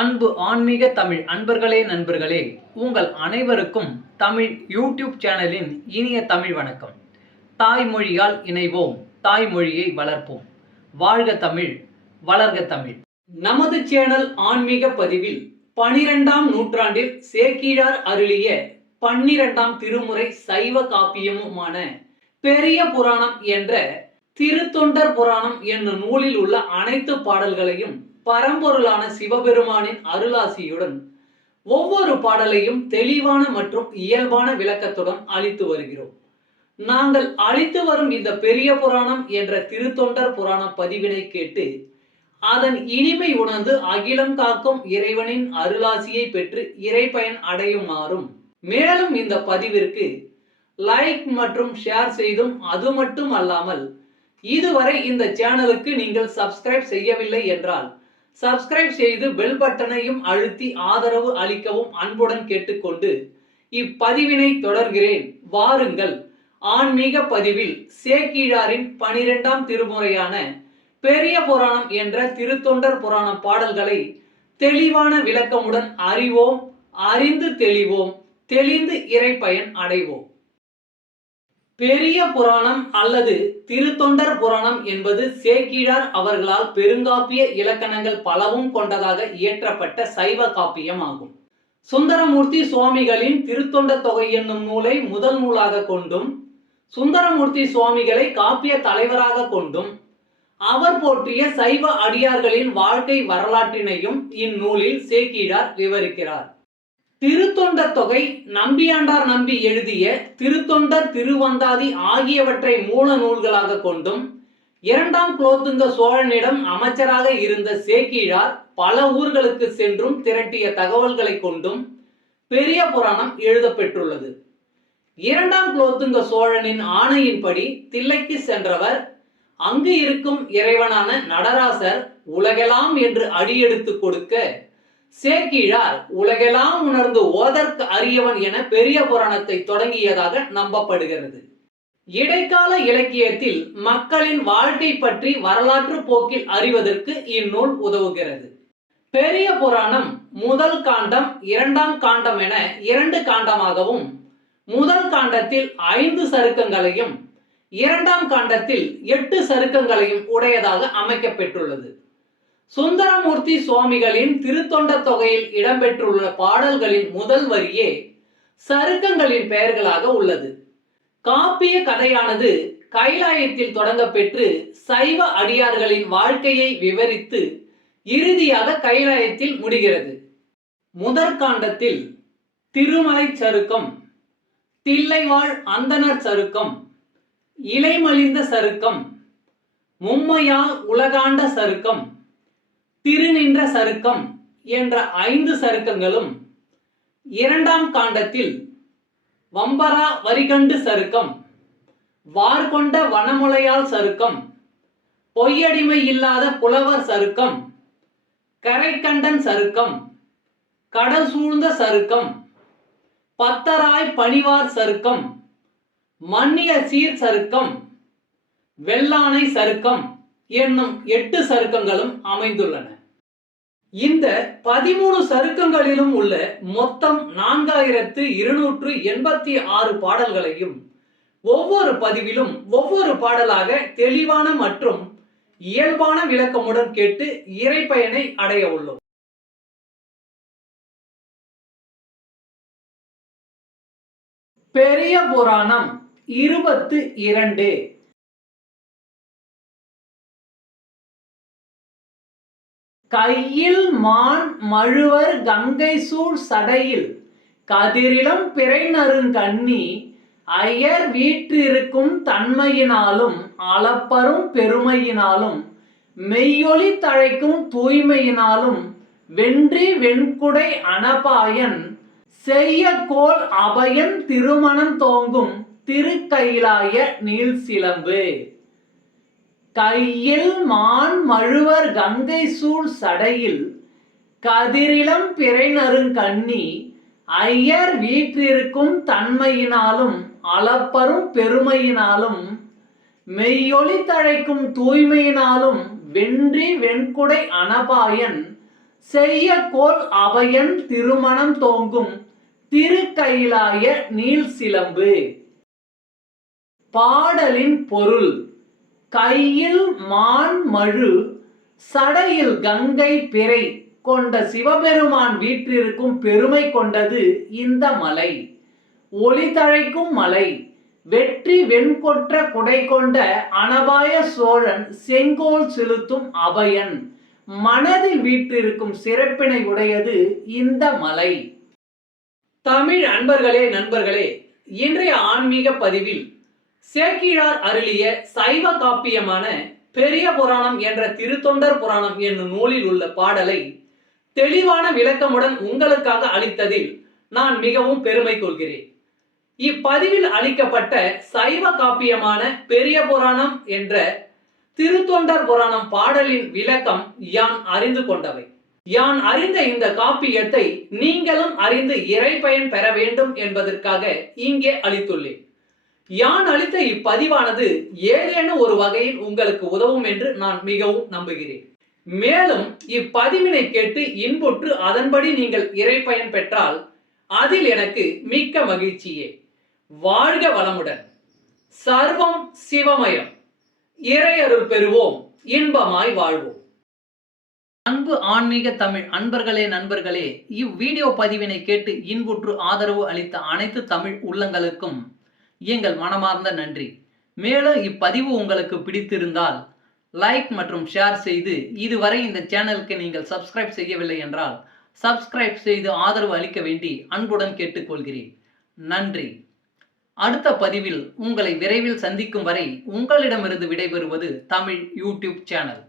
அன்பு ஆன்மீக தமிழ் அன்பர்களே நண்பர்களே, உங்கள் அனைவருக்கும் தமிழ் யூடியூப் சேனலின் இனிய தமிழ் வணக்கம். தாய்மொழியால் இணைவோம், தாய்மொழியை வளர்ப்போம். வாழ்க தமிழ், வளர்க தமிழ். நமது சேனல் ஆன்மீக பதிவில் 12ஆம் நூற்றாண்டில் சேக்கிழார் அருளிய 12ஆம் திருமுறை சைவ காப்பியமுமான பெரிய புராணம் என்ற திருத்தொண்டர் புராணம் என்னும் நூலில் உள்ள அனைத்து பாடல்களையும் பரம்பொருளான சிவபெருமானின் அருளாசியுடன் ஒவ்வொரு பாடலையும் தெளிவான மற்றும் இயல்பான விளக்கத்துடன் அளித்து வருகிறோம். நாங்கள் அளித்து வரும் இந்த பெரிய புராணம் என்ற திருத்தொண்டர் புராண பதிவினை கேட்டு அதன் இனிமை உணர்ந்து அகிலம் காக்கும் இறைவனின் அருளாசியை பெற்று இறைப்பயன் அடையுமாறும், மேலும் இந்த பதிவிற்கு லைக் மற்றும் ஷேர் செய்தும், அது மட்டும் அல்லாமல் இதுவரை இந்த சேனலுக்கு நீங்கள் சப்ஸ்கிரைப் செய்யவில்லை என்றால் சப்ஸ்கிரைப் செய்து பெல் பட்டனையும் அழுத்தி ஆதரவு அளிக்கவும் அன்புடன் கேட்டுக்கொண்டு இப்பதிவினை தொடர்கிறேன். வாருங்கள், ஆன்மீக பதிவில் சேக்கிழாரின் 12ஆம் திருமுறையான பெரிய புராணம் என்ற திருத்தொண்டர் புராண பாடல்களை தெளிவான விளக்கமுடன் அறிவோம், அறிந்து தெளிவோம், தெளிந்து இறைப்பயன் அடைவோம். பெரிய புராணம் அல்லது திருத்தொண்டர் புராணம் என்பது சேக்கிழார் அவர்களால் பெருங்காப்பிய இலக்கணங்கள் பலவும் கொண்டதாக இயற்றப்பட்ட சைவ காப்பியம் ஆகும். சுந்தரமூர்த்தி சுவாமிகளின் திருத்தொண்ட தொகை என்னும் நூலை முதல் நூலாக கொண்டும், சுந்தரமூர்த்தி சுவாமிகளை காப்பிய தலைவராக கொண்டும், அவர் போற்றிய சைவ அடியார்களின் வாழ்க்கை வரலாற்றினையும் இந்நூலில் சேக்கிழார் விவரிக்கிறார். திருத்தொண்டர் தொகை நம்பியாண்டார் நம்பி எழுதிய திருத்தொண்டர் திருவந்தாதி ஆகியவற்றை மூல நூல்களாக கொண்டும், 2ஆம் குலோத்துங்க சோழனிடம் அமைச்சராக இருந்த சேக்கிழார் பல ஊர்களுக்கு சென்றும் திரட்டிய தகவல்களை கொண்டும் பெரிய புராணம் எழுதப்பெற்றுள்ளது. 2ஆம் குலோத்துங்க சோழனின் ஆணையின்படி தில்லைக்கு சென்றவர் அங்கு இருக்கும் இறைவனான நடராசர் உலகெல்லாம் என்று அடியெடுத்து கொடுக்க, சேக்கிழார் உலகெல்லாம் உணர்ந்து ஓதற்கு அரியவன் என பெரிய புராணத்தை தொடங்கியதாக நம்பப்படுகிறது. இடைக்கால இலக்கியத்தில் மக்களின் வாழ்க்கை பற்றி வரலாற்று போக்கில் அறிவதற்கு இந்நூல் உதவுகிறது. பெரிய புராணம் முதல் காண்டம், 2ஆம் காண்டம் என 2 காண்டமாகவும், முதல் காண்டத்தில் 5 சருக்கங்களையும் 2ஆம் காண்டத்தில் 8 சருக்கங்களையும் உடையதாக அமைக்கப்பெற்றுள்ளது. சுந்தரமூர்த்தி சுவாமிகளின் திருத்தொண்ட தொகையில் இடம்பெற்றுள்ள பாடல்களின் முதல் வரியே சருக்கங்களின் பெயர்களாக உள்ளது. காப்பிய கதையானது கைலாயத்தில் தொடங்க பெற்று சைவ அடியார்களின் வாழ்க்கையை விவரித்து இறுதியாக கைலாயத்தில் முடிகிறது. முதற்காண்டத்தில் திருமலை சருக்கம், தில்லைவாழ் அந்தணர் சருக்கம், இலைமலிந்த சருக்கம், மும்மையா உலகாண்ட சருக்கம், திருநின்ற சருக்கம் என்ற 5 சருக்கங்களும், 2ஆம் காண்டத்தில் வம்பரா வரிகண்டு சருக்கம், வார்கொண்ட வனமுலையால் சருக்கம், பொய்யடிமை இல்லாத புலவர் சருக்கம், கரைக்கண்டன் சருக்கம், கடல் சூழ்ந்த சருக்கம், பத்தராய் பணிவார் சருக்கம், மன்னிய சீர் சருக்கம், வெள்ளானை சருக்கம் என்னும் 8 சருக்கங்களும் அமைந்துள்ளன. இந்த 13 சருக்கங்களிலும் உள்ள மொத்தம் 4286 பாடல்களையும் ஒவ்வொரு பதிவிலும் ஒவ்வொரு பாடலாக தெளிவான மற்றும் இயல்பான விளக்கமுடன் கேட்டு இறைப்பயனை அடைய உள்ளோம். பெரிய புராணம் 22. கையில் மான் மழுவர் கங்கை சூழ் சடையில் கதிரிலம் பிறை நறுங்கண்ணி ஐயர் வீற்றிருக்கும் தன்மையினாலும் அளப்பரும் பெருமையினாலும் மெய்யொலி தழைக்கும் தூய்மையினாலும் வென்றி வெண்குடை அனபாயன் செய்ய கோல் அபயன் திருமணம் தோங்கும் திருக்கைலாய நீள் சிலம்பு. கையில் மான் மழுவர் கங்கை சூழ் சடையில் கதிரிலம் பிறை நறுங்கண்ணி ஐயர் வீற்றிருக்கும் தன்மையினாலும் அளப்பரும் பெருமையினாலும் மெய்யொலி தழைக்கும் தூய்மையினாலும் வென்றி வெண்குடை அனபாயன் செய்யக்கோள் அவையன் திருமணம் தோங்கும் திருக்கைலாய நீள் சிலம்பு. பாடலின் பொருள்: கையில் மான் மழு, சடையில் கங்கை பிறை கொண்ட சிவபெருமான் வீற்றிருக்கும் பெருமை கொண்டது இந்த மலை. ஒளி தழைக்கும் மலை. வெற்றி வெண்கொற்ற குடை கொண்ட அனபாய சோழன் செங்கோல் செலுத்தும் அபயன் மனதில் வீற்றிருக்கும் சிறப்பினை உடையது இந்த மலை. தமிழ் அன்பர்களே, நண்பர்களே, இன்றைய ஆன்மீக பதிவில் சேக்கிழார் அருளிய சைவ காப்பியமான பெரிய புராணம் என்ற திருத்தொண்டர் புராணம் என்னும் நூலில் உள்ள பாடலை தெளிவான விளக்கமுடன் உங்களுக்காக அளித்ததில் நான் மிகவும் பெருமை கொள்கிறேன். இப்பதிவில் அளிக்கப்பட்ட சைவ காப்பியமான பெரிய புராணம் என்ற திருத்தொண்டர் புராணம் பாடலின் விளக்கம் யான் அறிந்து கொண்டவை. யான் அறிந்த இந்த காப்பியத்தை நீங்களும் அறிந்து இறை பயன் பெற வேண்டும் என்பதற்காக இங்கே அளித்துள்ளேன். யான் அளித்த இப்பதிவானது ஏதேனும் ஒரு வகையில் உங்களுக்கு உதவும் என்று நான் மிகவும் நம்புகிறேன். மேலும் இப்பதிவினை கேட்டு இன்புற்று அதன்படி நீங்கள் இறை பயன் பெற்றால் அதில் எனக்கு மிக்க மகிழ்ச்சியே. வாழ்க வளமுடன். சர்வம் சிவமயம். இறை அருள் பெறுவோம், இன்பமாய் வாழ்வோம். அன்பு ஆன்மீக தமிழ் அன்பர்களே, நண்பர்களே, இவ்வீடியோ பதிவினை கேட்டு இன்புற்று ஆதரவு அளித்த அனைத்து தமிழ் உள்ளங்களுக்கும் எங்கள் மனமார்ந்த நன்றி. மேலும் இப்பதிவு உங்களுக்கு பிடித்திருந்தால் லைக் மற்றும் ஷேர் செய்து, இதுவரை இந்த சேனலுக்கு நீங்கள் சப்ஸ்கிரைப் செய்யவில்லை என்றால் சப்ஸ்கிரைப் செய்து ஆதரவு அளிக்க வேண்டி அன்புடன் கேட்டுக்கொள்கிறேன். நன்றி. அடுத்த பதிவில் உங்களை விரைவில் சந்திக்கும் வரை உங்களிடமிருந்து விடைபெறுவது தமிழ் யூடியூப் சேனல்.